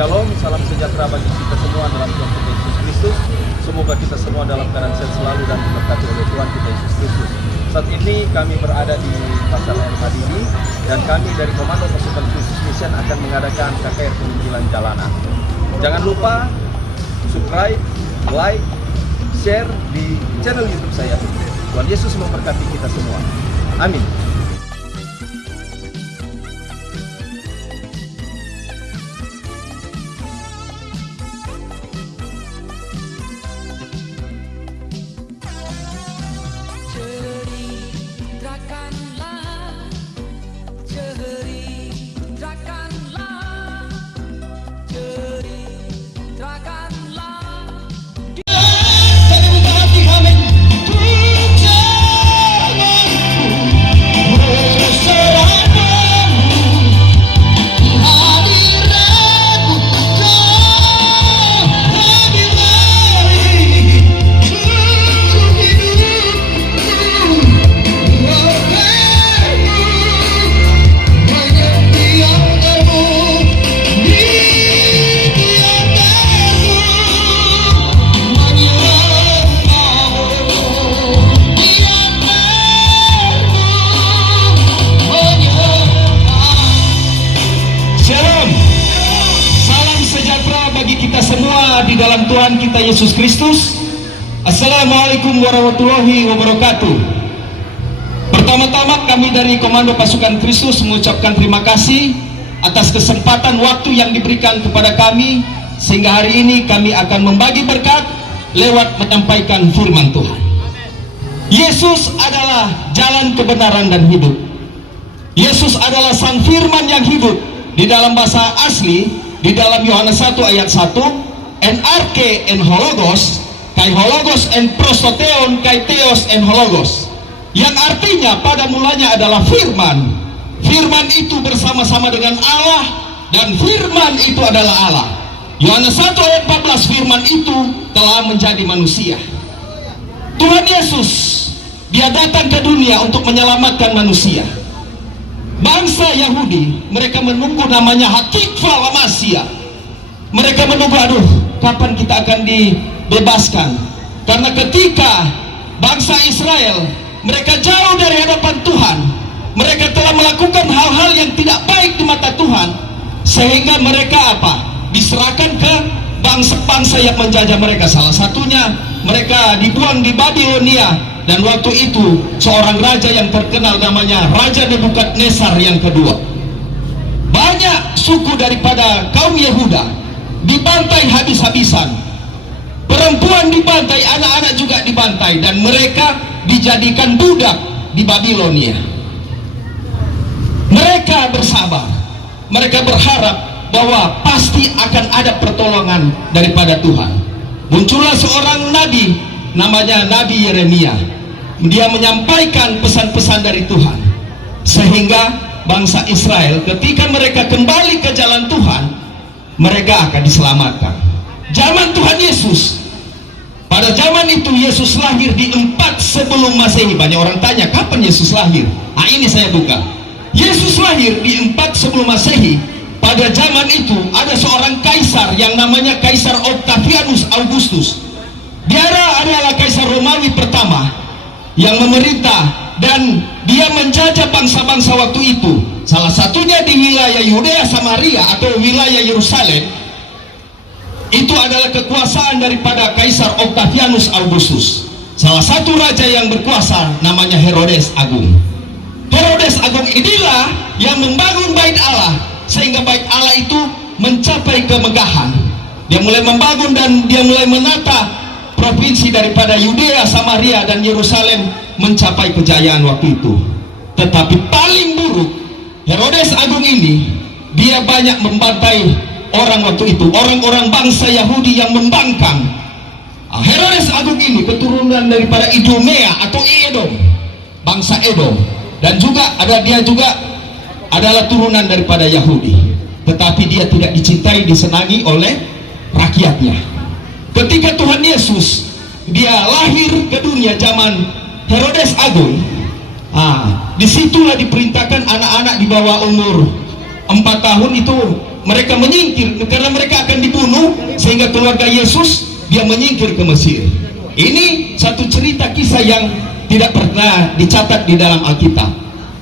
Shalom, salam sejahtera bagi kita semua dalam Tuhan kita Yesus Kristus. Semoga kita semua dalam keadaan sehat selalu dan diberkati oleh Tuhan kita Yesus Kristus. Saat ini kami berada di Pasar El Madini dan kami dari Komando Pasukan Khusus Mission akan mengadakan KKR penginjilan jalanan. Jangan lupa subscribe, like, share di channel YouTube saya. Tuhan Yesus memberkati kita semua. Amin. Di dalam Tuhan kita Yesus Kristus. Assalamualaikum warahmatullahi wabarakatuh. Pertama-tama kami dari Komando Pasukan Kristus mengucapkan terima kasih atas kesempatan waktu yang diberikan kepada kami, sehingga hari ini kami akan membagi berkat lewat menyampaikan firman Tuhan. Yesus adalah jalan kebenaran dan hidup. Yesus adalah sang firman yang hidup. Di dalam bahasa asli, di dalam Yohanes 1 ayat 1, en arche en hologos, kai hologos en prosoteon, kai theos en hologos, yang artinya pada mulanya adalah firman. Firman itu bersama-sama dengan Allah, dan firman itu adalah Allah. Yohanes 1 ayat 14, firman itu telah menjadi manusia. Tuhan Yesus, dia datang ke dunia untuk menyelamatkan manusia. Bangsa Yahudi, mereka menunggu namanya Hatikva Lamasia. Mereka menunggu, aduh, kapan kita akan dibebaskan? Karena ketika bangsa Israel, mereka jauh dari hadapan Tuhan, mereka telah melakukan hal-hal yang tidak baik di mata Tuhan, sehingga mereka apa? Diserahkan ke bangsa-bangsa yang menjajah mereka. Salah satunya mereka dibuang di Babilonia, dan waktu itu seorang raja yang terkenal namanya Raja Nebukadnezar yang kedua. Banyak suku daripada kaum Yehuda dibantai habis-habisan, perempuan dibantai, anak-anak juga dibantai, dan mereka dijadikan budak di Babilonia. Mereka bersabar, mereka berharap bahwa pasti akan ada pertolongan daripada Tuhan. Muncullah seorang nabi, namanya Nabi Yeremia. Dia menyampaikan pesan-pesan dari Tuhan, sehingga bangsa Israel ketika mereka kembali ke jalan Tuhan, mereka akan diselamatkan. Zaman Tuhan Yesus, pada zaman itu Yesus lahir di 4 sebelum Masehi. Banyak orang tanya, kapan Yesus lahir? Nah, ini saya buka. Yesus lahir di 4 sebelum Masehi. Pada zaman itu ada seorang kaisar yang namanya Kaisar Octavianus Augustus. Dia adalah kaisar Romawi pertama yang memerintah, dan dia menjajah bangsa-bangsa waktu itu. Salah satunya di wilayah Yudea Samaria atau wilayah Yerusalem. Itu adalah kekuasaan daripada Kaisar Octavianus Augustus. Salah satu raja yang berkuasa namanya Herodes Agung. Herodes Agung inilah yang membangun bait Allah, sehingga bait Allah itu mencapai kemegahan. Dia mulai membangun dan dia mulai menata provinsi daripada Yudea, Samaria, dan Yerusalem mencapai kejayaan waktu itu. Tetapi paling buruk, Herodes Agung ini, dia banyak membantai orang waktu itu, orang-orang bangsa Yahudi yang membangkang. Herodes Agung ini keturunan daripada Idumea atau Edom, bangsa Edom, dan dia juga adalah turunan daripada Yahudi. Tetapi dia tidak dicintai, disenangi oleh rakyatnya. Ketika Tuhan Yesus dia lahir ke dunia zaman Herodes Agung, disitulah diperintahkan anak-anak di bawah umur 4 tahun itu mereka menyingkir karena mereka akan dibunuh, sehingga keluarga Yesus dia menyingkir ke Mesir. Ini satu cerita kisah yang tidak pernah dicatat di dalam Alkitab.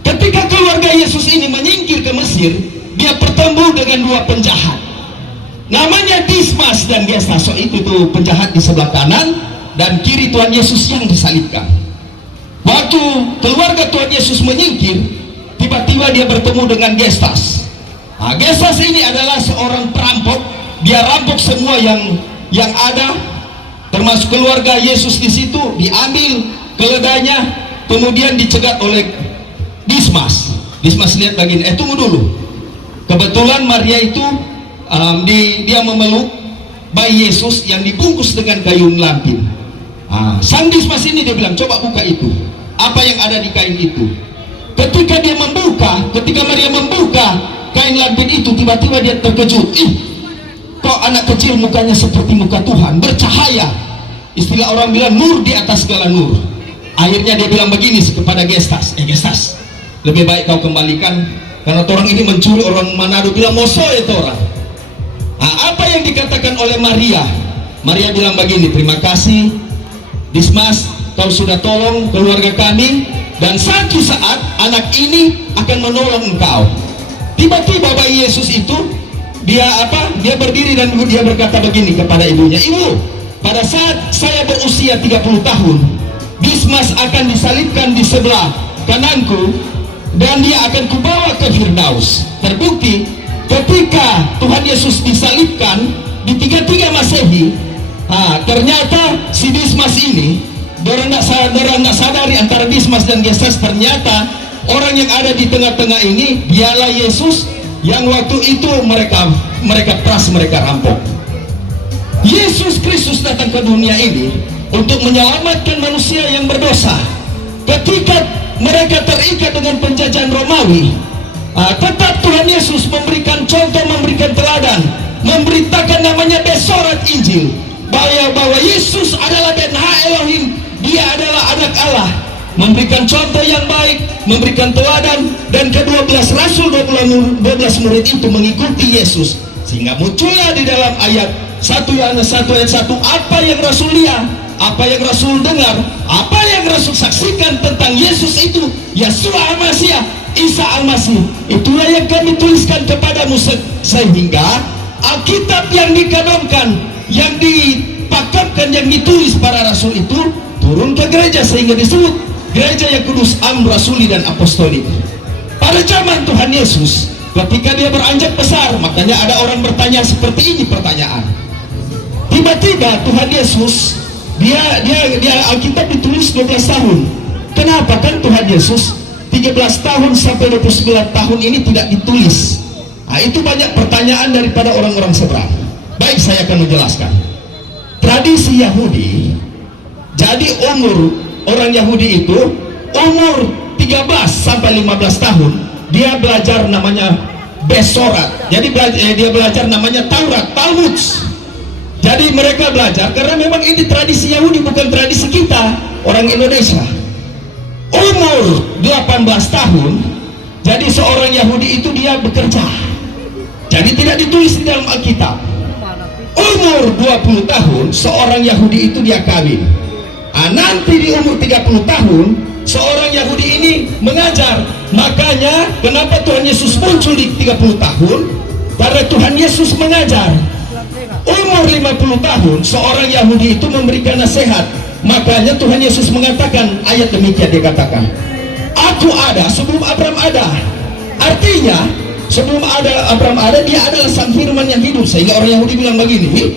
Ketika keluarga Yesus ini menyingkir ke Mesir, dia bertemu dengan dua penjahat, namanya Dismas dan Gestas. So, itu tuh penjahat di sebelah kanan dan kiri Tuhan Yesus yang disalibkan. Waktu keluarga Tuhan Yesus menyingkir, tiba-tiba dia bertemu dengan Gestas. Nah, Gestas ini adalah seorang perampok. Dia rampok semua yang ada, termasuk keluarga Yesus di situ, diambil keledainya, kemudian dicegat oleh Dismas. Dismas lihat begini, tunggu dulu. Kebetulan Maria itu dia memeluk bayi Yesus yang dibungkus dengan kayu lampin. Sang Dismas ini dia bilang, coba buka itu, apa yang ada di kain itu. Ketika dia membuka, ketika Maria membuka kain lampin itu, tiba-tiba dia terkejut. Kok anak kecil mukanya seperti muka Tuhan, bercahaya. Istilah orang bilang nur di atas segala nur. Akhirnya dia bilang begini kepada Gestas, Gestas, lebih baik kau kembalikan, karena orang ini mencuri. Orang Manado bilang moso itu orang. Apa yang dikatakan oleh Maria? Maria bilang begini, terima kasih Dismas, kau sudah tolong keluarga kami, dan satu saat anak ini akan menolong engkau. Tiba-tiba bayi Yesus itu dia berdiri dan dia berkata begini kepada ibunya, ibu, pada saat saya berusia 30 tahun, Dismas akan disalibkan di sebelah kananku dan dia akan kubawa ke Firdaus. Terbukti ketika Tuhan Yesus disalibkan di 33 Masehi, ternyata si Dismas ini, orang nggak sadari antara Dismas dan Gestas, ternyata orang yang ada di tengah-tengah ini dialah Yesus yang waktu itu mereka peras, mereka rampok. Yesus Kristus datang ke dunia ini untuk menyelamatkan manusia yang berdosa. Ketika mereka terikat dengan penjajahan Romawi, tetap Tuhan Yesus memberikan contoh, memberikan teladan, memberitakan namanya besorat Injil, bahwa Yesus adalah Ben-Ha Elohim, dia adalah anak Allah, memberikan contoh yang baik, memberikan teladan, dan ke-12 rasul, 12 murid itu mengikuti Yesus, sehingga muncullah di dalam ayat 1 Yohanes 1 ayat 1 apa yang Rasul lihat, apa yang Rasul dengar, apa yang Rasul saksikan tentang Yesus itu, Yesua Al-Masih, Isa Al-Masih. Itulah yang kami tuliskan kepadamu, sehingga Alkitab yang dikanonkan, yang dipakapkan, yang ditulis para rasul itu turun ke gereja, sehingga disebut gereja yang kudus, am, rasuli, dan apostolik. Pada zaman Tuhan Yesus, ketika dia beranjak besar, makanya ada orang bertanya seperti ini pertanyaan. Tiba-tiba Tuhan Yesus, dia Alkitab ditulis 12 tahun. Kenapa kan Tuhan Yesus 13 tahun sampai 29 tahun ini tidak ditulis? Itu banyak pertanyaan daripada orang-orang seberang. Baik, saya akan menjelaskan. Tradisi Yahudi, jadi umur orang Yahudi itu umur 13 sampai 15 tahun dia belajar namanya besorat. Jadi dia belajar namanya Taurat, Talmud. Jadi mereka belajar karena memang ini tradisi Yahudi, bukan tradisi kita orang Indonesia. Umur 18 tahun jadi seorang Yahudi itu dia bekerja, jadi tidak ditulis di dalam Alkitab. Umur 20 tahun seorang Yahudi itu dia kawin. Nanti di umur 30 tahun seorang Yahudi ini mengajar. Makanya kenapa Tuhan Yesus muncul di 30 tahun? Karena Tuhan Yesus mengajar. Umur 50 tahun seorang Yahudi itu memberikan nasihat. Makanya Tuhan Yesus mengatakan ayat demikian, dia katakan, aku ada sebelum Abraham ada. Artinya sebelum ada Abraham ada, dia adalah sang firman yang hidup. Sehingga orang Yahudi bilang begini,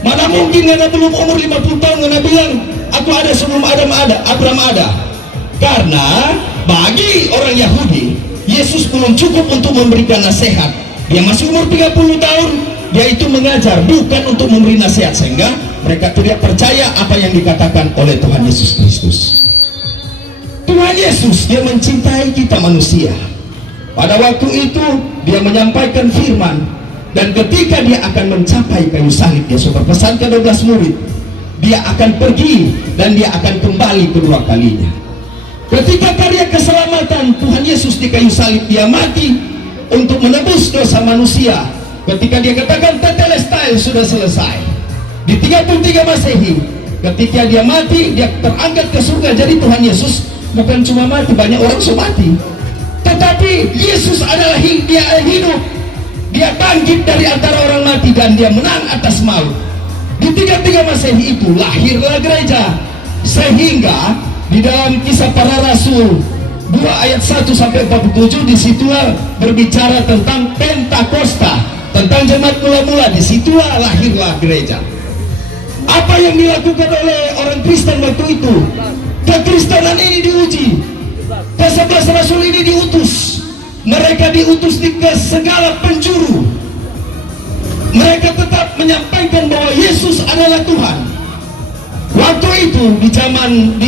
mana mungkin karena belum umur 50 tahun karena bilang aku ada sebelum Abraham ada. Karena bagi orang Yahudi, Yesus belum cukup untuk memberikan nasihat. Dia masih umur 30 tahun, dia itu mengajar, bukan untuk memberi nasihat. Sehingga mereka tidak percaya apa yang dikatakan oleh Tuhan Yesus Kristus. Tuhan Yesus, dia mencintai kita manusia. Pada waktu itu dia menyampaikan firman, dan ketika dia akan mencapai kayu salib, dia sudah pesan ke 12 murid, dia akan pergi dan dia akan kembali kedua kalinya. Ketika karya keselamatan Tuhan Yesus di kayu salib, dia mati untuk menebus dosa manusia, ketika dia katakan tetelestai, sudah selesai. Di 33 Masehi, ketika dia mati, dia terangkat ke surga. Jadi Tuhan Yesus bukan cuma mati, banyak orang sudah mati, tetapi Yesus adalah dia hidup. Dia bangkit dari antara orang mati dan dia menang atas maut. Di 33 Masehi itu lahirlah gereja. Sehingga di dalam Kisah Para Rasul 2 ayat 1 sampai 47, disitulah berbicara tentang Pentakosta, tentang jemaat mula-mula. Disitulah lahirlah gereja. Apa yang dilakukan oleh orang Kristen waktu itu? Kekristenan ini diuji. Ke-11 Rasul ini diutus. Mereka diutus ke segala penjuru. Mereka tetap menyampaikan bahwa Yesus adalah Tuhan. Waktu itu di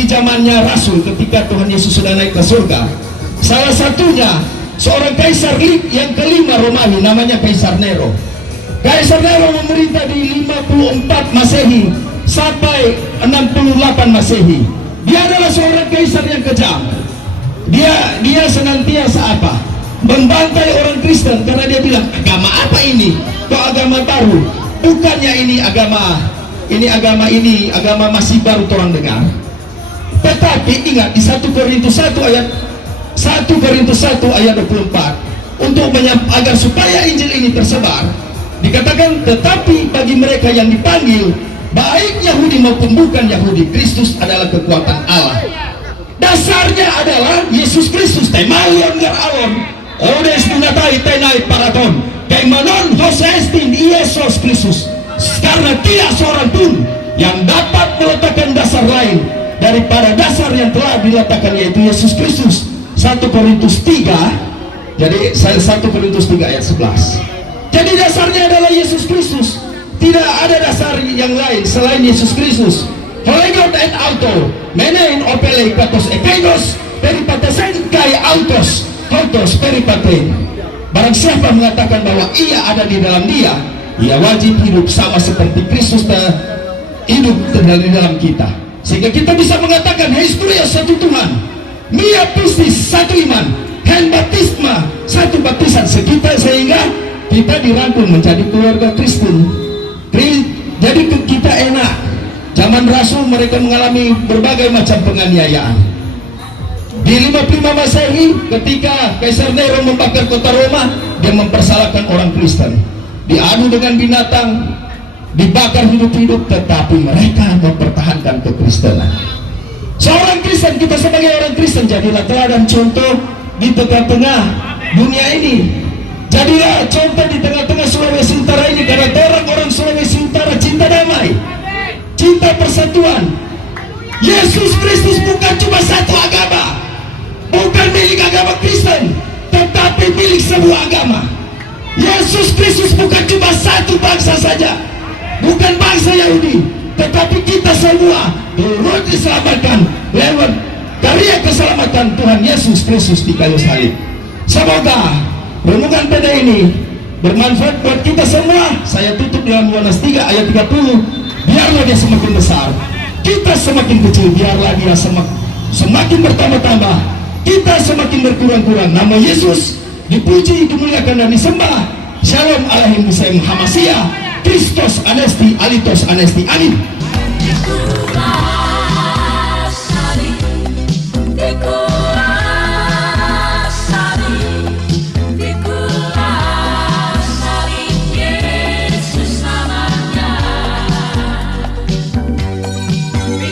zamannya Rasul, ketika Tuhan Yesus sudah naik ke surga, salah satunya seorang kaisar yang kelima Romawi, namanya Kaisar Nero. Kaisar Nero memerintah di 54 Masehi sampai 68 Masehi. Dia adalah seorang kaisar yang kejam. Dia senantiasa apa? Membantai orang Kristen, karena dia bilang, agama apa ini? Kok agama baru? Bukannya ini agama masih baru orang dengar. Tetapi ingat, di 1 Korintus 1 ayat 24, untuk agar supaya Injil ini tersebar, dikatakan, tetapi bagi mereka yang dipanggil, baik Yahudi maupun bukan Yahudi, Kristus adalah kekuatan Allah. Dasarnya adalah Yesus Kristus. Temalion gar alon odes dinatai tenai paraton kaimanon hosestin Yesus Kristus. Karena tidak seorang pun yang dapat meletakkan dasar lain daripada dasar yang telah diletakkan, yaitu Yesus Kristus. 1 Korintus 3, jadi 1 Korintus 3 ayat 11. Jadi dasarnya adalah Yesus Kristus. Tidak ada dasar yang lain selain Yesus Kristus. Holegon et auto menein opele katos ekainos peripatesen kai autos autos peripaten. Barang siapa mengatakan bahwa ia ada di dalam dia, ia wajib hidup sama seperti Kristus hidup di dalam kita, sehingga kita bisa mengatakan Heskurios satu Tuhan, Mia Pistis satu iman, Hen Baptisma satu baptisan, sehingga kita dirangkul menjadi keluarga Kristen. Jadi kita enak. Zaman Rasul mereka mengalami berbagai macam penganiayaan. Di 55 Masehi, ketika Kaisar Nero membakar kota Roma, dia mempersalahkan orang Kristen, diadu dengan binatang, dibakar hidup-hidup, tetapi mereka mempertahankan kekristenan. Seorang Kristen, kita sebagai orang Kristen, jadilah teladan contoh di tengah-tengah dunia ini. Jadilah contoh di tengah-tengah Sulawesi Utara ini, karena orang-orang Sulawesi Utara cinta damai, cinta persatuan. Yesus Kristus bukan cuma satu agama, bukan milik agama Kristen, tetapi milik sebuah agama. Yesus Kristus bukan cuma satu bangsa saja, bukan bangsa Yahudi, tetapi kita semua turut diselamatkan lewat karya keselamatan Tuhan Yesus Kristus di kayu salib. Semoga renungan pada ini bermanfaat buat kita semua. Saya tutup dalam Yohanes 3 ayat 30. Biarlah dia semakin besar, kita semakin kecil. Biarlah dia semakin bertambah-tambah, kita semakin berkurang-kurang. Nama Yesus dipuji, dimuliakan, dan disembah. Shalom Alaikum Muhammad Kristos Anesti Alitos Anesti Amin.